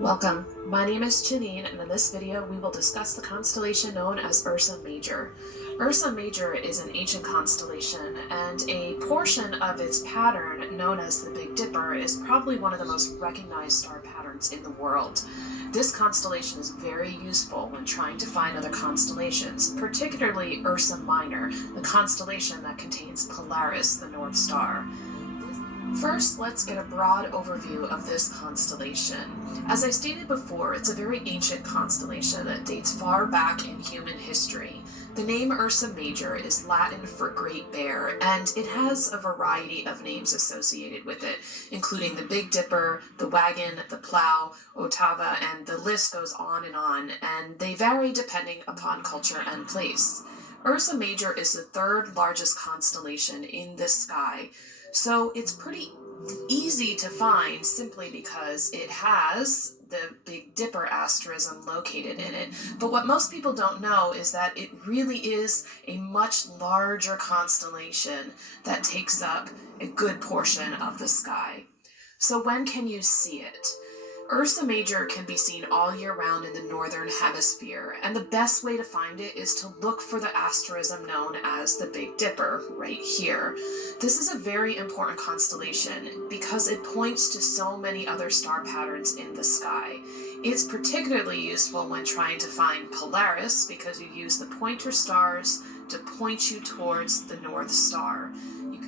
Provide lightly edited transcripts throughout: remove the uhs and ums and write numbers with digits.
Welcome, my name is Janine, and in this video we will discuss the constellation known as Ursa Major. Ursa Major is an ancient constellation, and a portion of its pattern, known as the Big Dipper, is probably one of the most recognized star patterns in the world. This constellation is very useful when trying to find other constellations, particularly Ursa Minor, the constellation that contains Polaris, the North Star. First, let's get a broad overview of this constellation. As I stated before, it's a very ancient constellation that dates far back in human history. The name Ursa Major is Latin for Great Bear, and it has a variety of names associated with it, including the Big Dipper, the Wagon, the Plow, Otava, and the list goes on, and they vary depending upon culture and place. Ursa Major is the third largest constellation in the sky, so it's pretty easy to find simply because it has the Big Dipper asterism located in it. But what most people don't know is that it really is a much larger constellation that takes up a good portion of the sky. So when can you see it? Ursa Major can be seen all year round in the northern hemisphere, and the best way to find it is to look for the asterism known as the Big Dipper, right here. This is a very important constellation because it points to so many other star patterns in the sky. It's particularly useful when trying to find Polaris because you use the pointer stars to point you towards the North Star.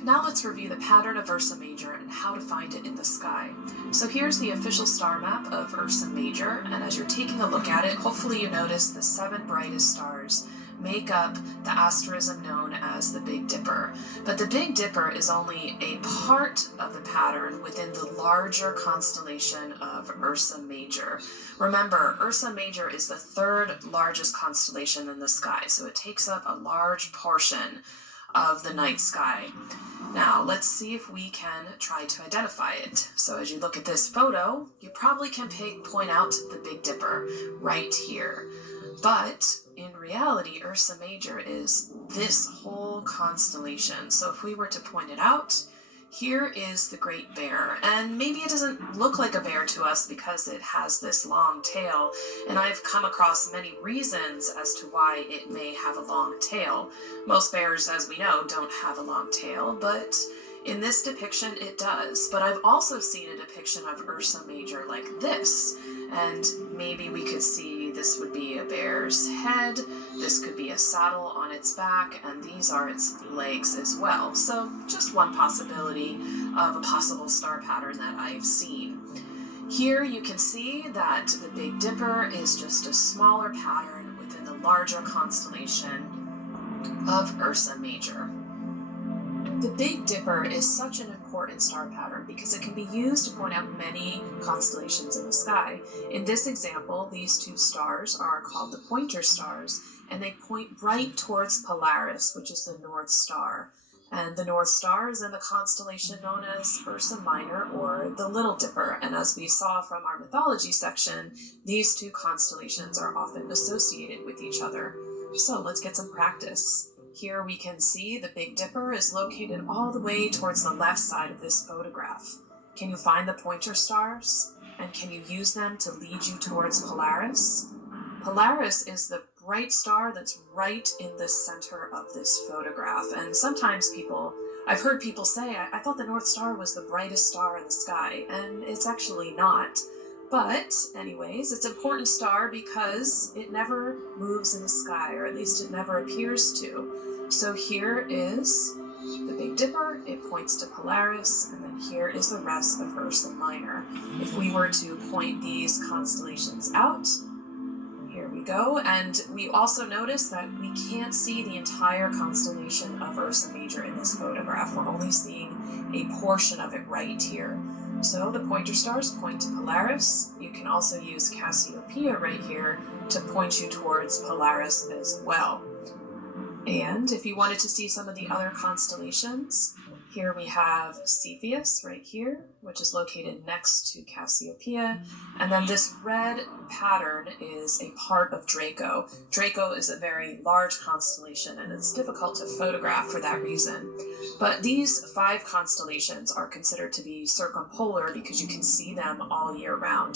Now let's review the pattern of Ursa Major and how to find it in the sky. So here's the official star map of Ursa Major, and as you're taking a look at it, hopefully you notice the 7 brightest stars make up the asterism known as the Big Dipper. But the Big Dipper is only a part of the pattern within the larger constellation of Ursa Major. Remember, Ursa Major is the third largest constellation in the sky, so it takes up a large portion of the night sky. Now, let's see if we can try to identify it. So as you look at this photo, you probably can point out the Big Dipper right here. But in reality, Ursa Major is this whole constellation. So if we were to point it out, here is the Great Bear, and maybe it doesn't look like a bear to us because it has this long tail, and I've come across many reasons as to why it may have a long tail. Most bears, as we know, don't have a long tail, but in this depiction it does. But I've also seen a depiction of Ursa Major like this, and maybe we could see this would be a bear's head, this could be a saddle on its back, and these are its legs as well. So just one possibility of a possible star pattern that I've seen. Here you can see that the Big Dipper is just a smaller pattern within the larger constellation of Ursa Major. The Big Dipper is such an important star pattern because it can be used to point out many constellations in the sky. In this example, these 2 stars are called the pointer stars, and they point right towards Polaris, which is the North Star. And the North Star is in the constellation known as Ursa Minor, or the Little Dipper. And as we saw from our mythology section, these 2 constellations are often associated with each other. So let's get some practice. Here we can see the Big Dipper is located all the way towards the left side of this photograph. Can you find the pointer stars? And can you use them to lead you towards Polaris? Polaris is the bright star that's right in the center of this photograph. And sometimes I've heard people say, I thought the North Star was the brightest star in the sky, and it's actually not. But anyways, it's an important star because it never moves in the sky, or at least it never appears to. So here is the Big Dipper, it points to Polaris, and then here is the rest of Ursa Minor. If we were to point these constellations out, here we go, and we also notice that we can't see the entire constellation of Ursa Major in this photograph. We're only seeing a portion of it right here. So the pointer stars point to Polaris. You can also use Cassiopeia right here to point you towards Polaris as well. And if you wanted to see some of the other constellations, here we have Cepheus right here, which is located next to Cassiopeia. And then this red pattern is a part of Draco. Draco is a very large constellation, and it's difficult to photograph for that reason. But these 5 constellations are considered to be circumpolar because you can see them all year round.